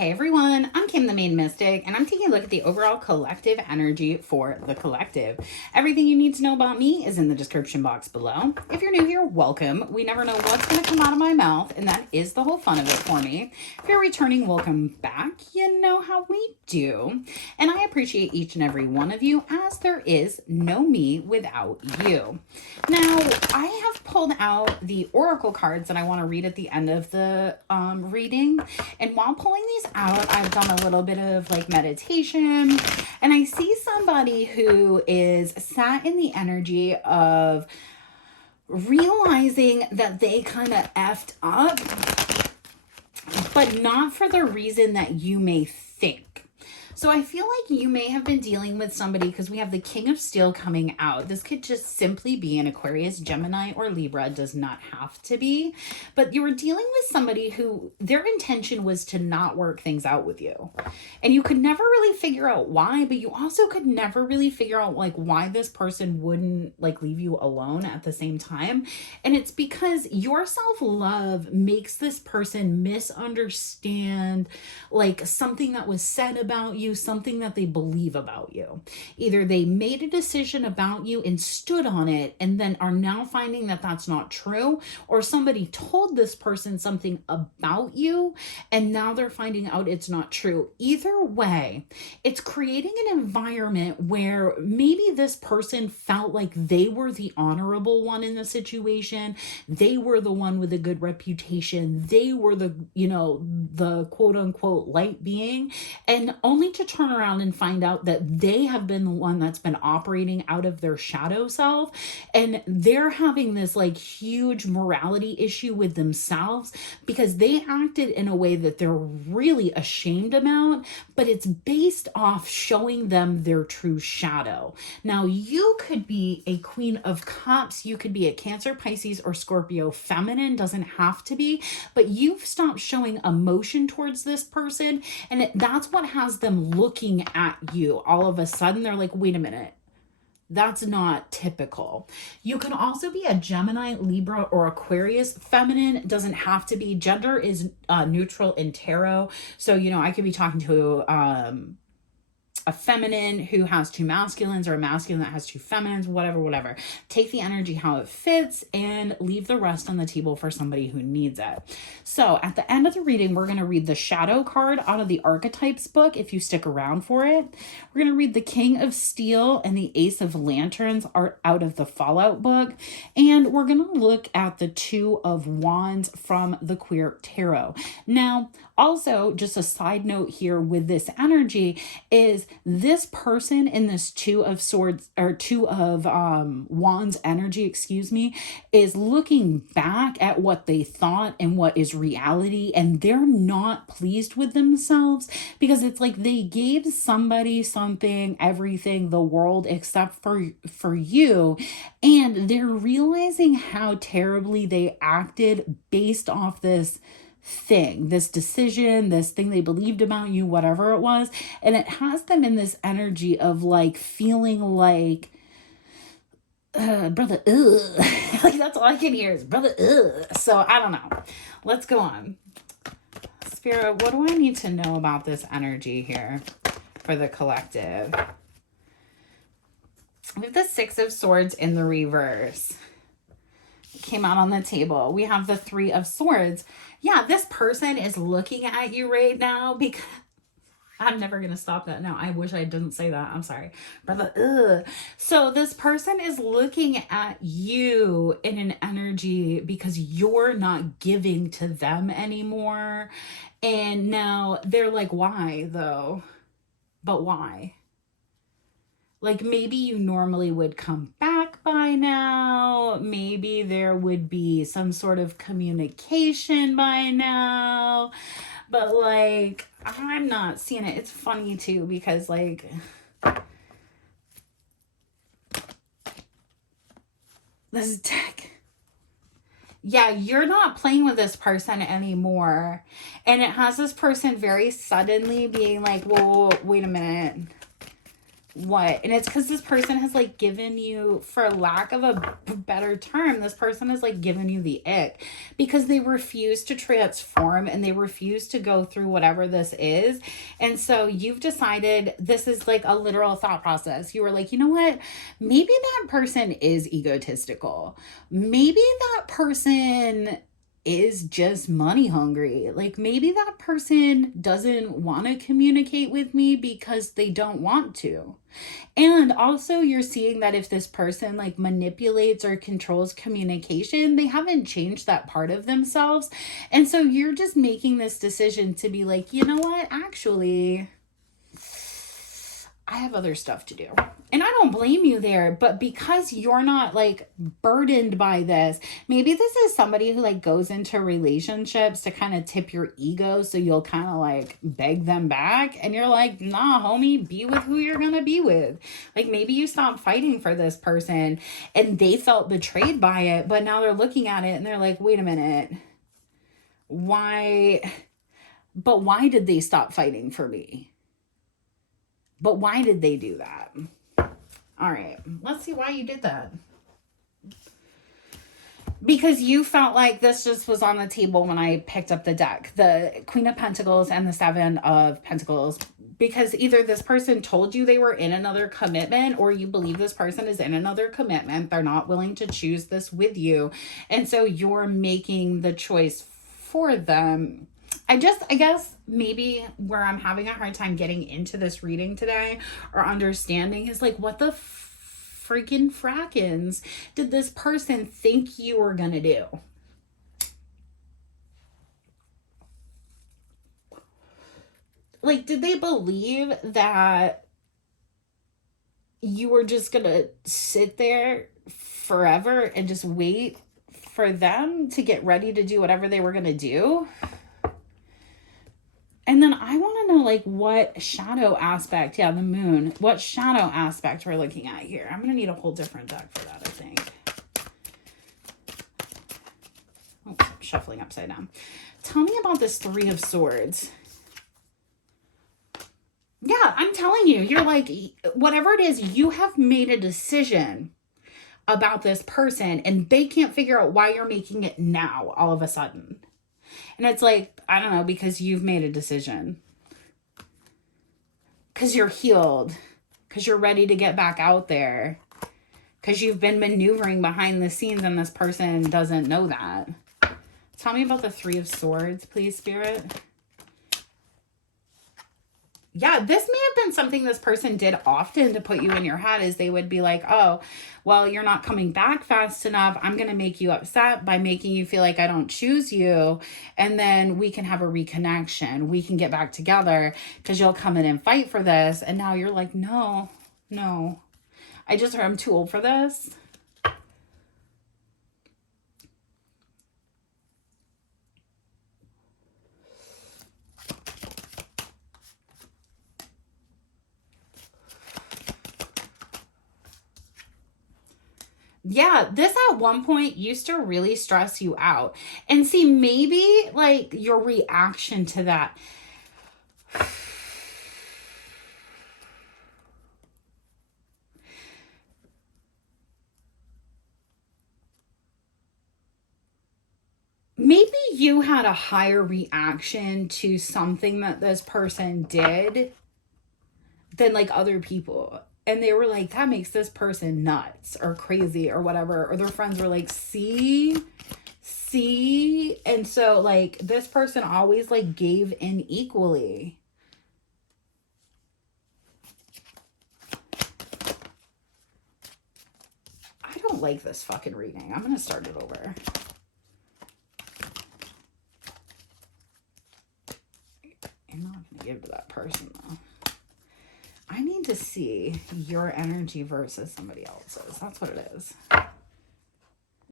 Hey everyone, I'm Kim the Main Mystic, and I'm taking a look at the overall collective energy for the collective. Everything you need to know about me is in the description box below. If you're new here, welcome. We never know what's going to come out of my mouth, and that is the whole fun of it for me. If you're returning, welcome back. You know how we do. And I appreciate each and every one of you, as there is no me without you. Now, I have pulled out the oracle cards that I want to read at the end of the reading. And while pulling these out, I've done a little bit of like meditation, and I see somebody who is sat in the energy of realizing that they kind of effed up, but not for the reason that you may think. So I feel like you may have been dealing with somebody, because we have the King of Steel coming out. This could just simply be an Aquarius, Gemini, or Libra. It does not have to be. But you were dealing with somebody who their intention was to not work things out with you. And you could never really figure out why, but you also could never really figure out like why this person wouldn't like leave you alone at the same time. And it's because your self-love makes this person misunderstand like something that was said about you, something that they believe about you. Either they made a decision about you and stood on it and then are now finding that that's not true, or somebody told this person something about you and now they're finding out it's not true. Either way, it's creating an environment where maybe this person felt like they were the honorable one in the situation. They were the one with a good reputation. They were the, the quote unquote light being, and only to turn around and find out that they have been the one that's been operating out of their shadow self, and they're having this like huge morality issue with themselves because they acted in a way that they're really ashamed about, but it's based off showing them their true shadow. Now, you could be a Queen of Cups, you could be a Cancer, Pisces, or Scorpio feminine, doesn't have to be, but you've stopped showing emotion towards this person, and that's what has them looking at you. All of a sudden, they're like, wait a minute. That's not typical. You can also be a Gemini, Libra, or Aquarius feminine. Doesn't have to be. Gender is neutral in tarot. So, I could be talking to a feminine who has two masculines, or a masculine that has two feminines, whatever. Take the energy how it fits and leave the rest on the table for somebody who needs it. So at the end of the reading, we're going to read the Shadow card out of the Archetypes book, if you stick around for it. We're going to read the King of Steel and the Ace of Lanterns out of the Fallout book. And we're going to look at the Two of Wands from the Queer Tarot. Now, also, just a side note here with this energy is this person in this Two of Wands energy, is looking back at what they thought and what is reality, and they're not pleased with themselves because it's like they gave somebody something, everything, the world except for you, and they're realizing how terribly they acted based off this decision, this thing they believed about you, whatever it was. And it has them in this energy of like feeling like, brother, ugh. Like that's all I can hear is brother, ugh. So I don't know. Let's go on. Spirit, what do I need to know about this energy here for the collective? We have the Six of Swords in the reverse. It came out on the table. We have the Three of Swords. Yeah, this person is looking at you right now because I'm never going to stop that now. I wish I didn't say that. I'm sorry. Brother, ugh. So this person is looking at you in an energy because you're not giving to them anymore. And now they're like, why though? But why? Like maybe you normally would come back by now. Maybe there would be some sort of communication by now. But like, I'm not seeing it. It's funny too because like, this deck. Yeah, you're not playing with this person anymore. And it has this person very suddenly being like, whoa, wait a minute. What? And it's because this person has like given you, for lack of a better term, this person has like given you the ick because they refuse to transform and they refuse to go through whatever this is. And so you've decided, this is like a literal thought process. You were like, you know what? Maybe that person is egotistical. Maybe that person is just money hungry. Like maybe that person doesn't want to communicate with me because they don't want to. And also you're seeing that if this person like manipulates or controls communication, they haven't changed that part of themselves. And so you're just making this decision to be like, you know what? Actually, I have other stuff to do. And I don't blame you there, but because you're not like burdened by this, maybe this is somebody who like goes into relationships to kind of tip your ego so you'll kind of like beg them back. And you're like, nah, homie, be with who you're going to be with. Like maybe you stopped fighting for this person and they felt betrayed by it, but now they're looking at it and they're like, wait a minute, why? But why did they stop fighting for me? But why did they do that? All right, let's see why you did that. Because you felt like this just was on the table when I picked up the deck. The Queen of Pentacles and the Seven of Pentacles. Because either this person told you they were in another commitment or you believe this person is in another commitment. They're not willing to choose this with you. And so you're making the choice for them. I guess maybe where I'm having a hard time getting into this reading today or understanding is like, what the freaking frackins did this person think you were going to do? Like, did they believe that you were just going to sit there forever and just wait for them to get ready to do whatever they were going to do? And then I want to know, like, what shadow aspect, the moon, what shadow aspect we're looking at here. I'm going to need a whole different deck for that, I think. Oh, shuffling upside down. Tell me about this Three of Swords. Yeah, I'm telling you, you're like, whatever it is, you have made a decision about this person and they can't figure out why you're making it now all of a sudden. And it's like, I don't know, because you've made a decision. Because you're healed. Because you're ready to get back out there. Because you've been maneuvering behind the scenes and this person doesn't know that. Tell me about the Three of Swords, please, Spirit. Yeah, this may have been something this person did often to put you in your head, is they would be like, oh, well, you're not coming back fast enough. I'm going to make you upset by making you feel like I don't choose you. And then we can have a reconnection. We can get back together because you'll come in and fight for this. And now you're like, no, I'm too old for this. Yeah, this at one point used to really stress you out. And see, maybe like your reaction to that. Maybe you had a higher reaction to something that this person did than like other people. And they were like, that makes this person nuts or crazy or whatever. Or their friends were like, see? And so like this person always like gave in equally. I don't like this fucking reading. I'm going to start it over. I'm not going to give to that person though. I need to see your energy versus somebody else's. That's what it is.